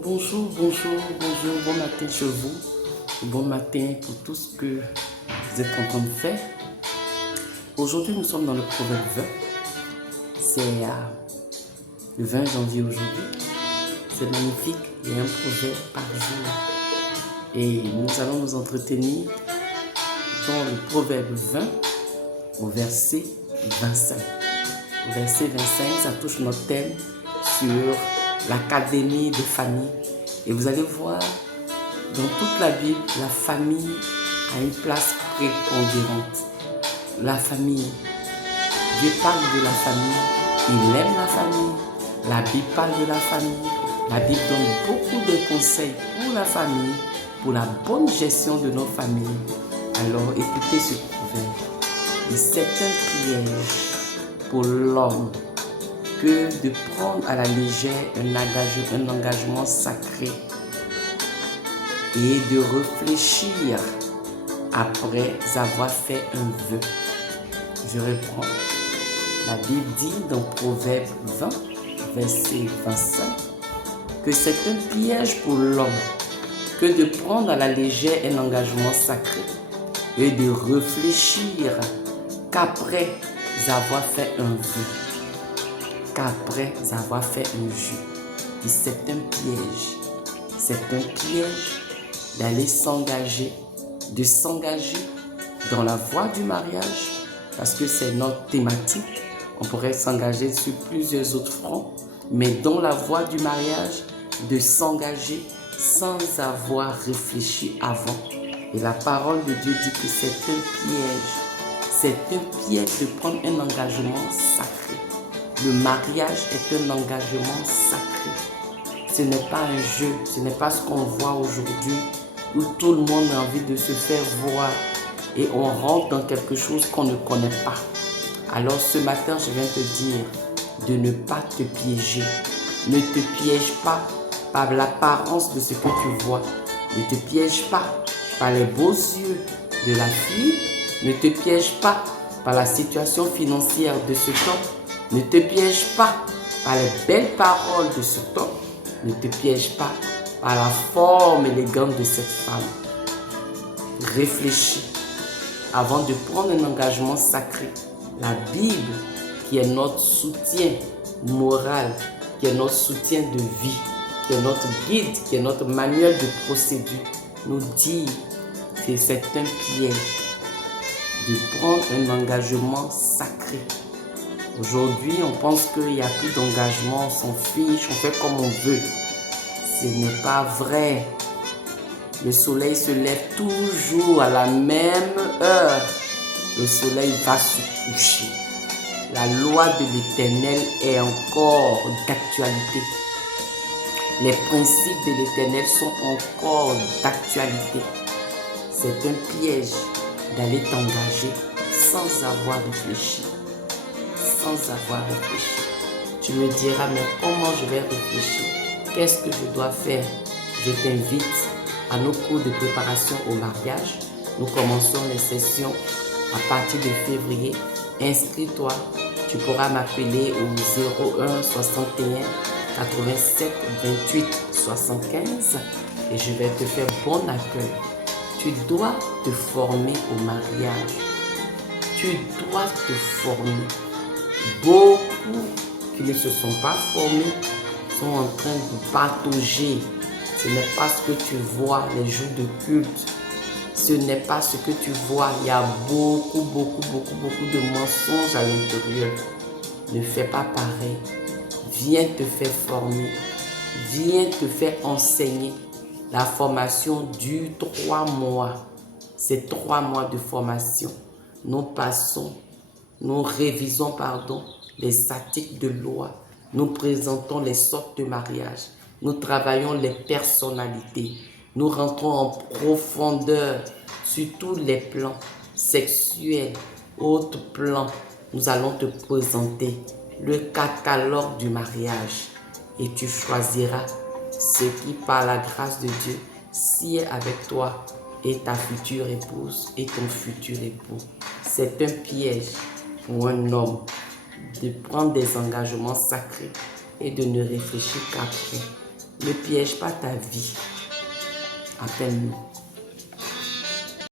Bonjour, bonjour, bonjour, bon matin chez vous, bon matin pour tout ce que vous êtes en train de faire. Aujourd'hui, nous sommes dans le proverbe 20. C'est le 20 janvier aujourd'hui. C'est magnifique, il y a un proverbe par jour. Et nous allons nous entretenir dans le proverbe 20 au verset 25. Au verset 25, ça touche notre thème sur l'académie de famille. Et vous allez voir, dans toute la Bible, la famille a une place prépondérante. La famille, Dieu parle de la famille, il aime la famille, la Bible parle de la famille, la Bible donne beaucoup de conseils pour la famille, pour la bonne gestion de nos familles. Alors écoutez ce proverbe. C'est un piège pour l'homme que de prendre à la légère un engagement sacré et de réfléchir après avoir fait un vœu. Je reprends. La Bible dit dans Proverbe 20, verset 25, que c'est un piège pour l'homme que de prendre à la légère un engagement sacré et de réfléchir qu'après avoir fait un vœu. Qu'après avoir fait un jeu. Et c'est un piège. C'est un piège d'aller s'engager, de s'engager dans la voie du mariage, parce que c'est notre thématique. On pourrait s'engager sur plusieurs autres fronts, mais dans la voie du mariage, de s'engager sans avoir réfléchi avant. Et la parole de Dieu dit que c'est un piège. C'est un piège de prendre un engagement sacré. Le mariage est un engagement sacré. Ce n'est pas un jeu, ce n'est pas ce qu'on voit aujourd'hui où tout le monde a envie de se faire voir et on rentre dans quelque chose qu'on ne connaît pas. Alors ce matin, je viens te dire de ne pas te piéger. Ne te piège pas par l'apparence de ce que tu vois. Ne te piège pas par les beaux yeux de la fille. Ne te piège pas par la situation financière de ce homme. Ne te piège pas par les belles paroles de cet homme. Ne te piège pas par la forme élégante de cette femme. Réfléchis avant de prendre un engagement sacré. La Bible, qui est notre soutien moral, qui est notre soutien de vie, qui est notre guide, qui est notre manuel de procédure, nous dit que c'est un piège de prendre un engagement sacré. Aujourd'hui, on pense qu'il n'y a plus d'engagement, on s'en fiche, on fait comme on veut. Ce n'est pas vrai. Le soleil se lève toujours à la même heure. Le soleil va se coucher. La loi de l'Éternel est encore d'actualité. Les principes de l'Éternel sont encore d'actualité. C'est un piège d'aller t'engager sans avoir réfléchi. Sans avoir réfléchi. Tu me diras, mais comment je vais réfléchir? Qu'est-ce que je dois faire? Je t'invite à nos cours de préparation au mariage. Nous commençons les sessions à partir de février. Inscris-toi. Tu pourras m'appeler au 01 61 87 28 75 et je vais te faire bon accueil. Tu dois te former au mariage. Tu dois te former. Beaucoup qui ne se sont pas formés sont en train de patauger. Ce n'est pas ce que tu vois les jours de culte. Ce n'est pas ce que tu vois. Il y a beaucoup de mensonges à l'intérieur. Ne fais pas pareil. Viens te faire former. Viens te faire enseigner. La formation dure 3 mois. C'est 3 mois de formation. Nous révisons les articles de loi. Nous présentons les sortes de mariage. Nous travaillons les personnalités. Nous rentrons en profondeur sur tous les plans sexuels, autres plans. Nous allons te présenter le catalogue du mariage et tu choisiras ce qui, par la grâce de Dieu, sied avec toi et ta future épouse et ton futur époux. C'est un piège pour un homme de prendre des engagements sacrés et de ne réfléchir qu'après. Ne piège pas ta vie. Appelle-nous.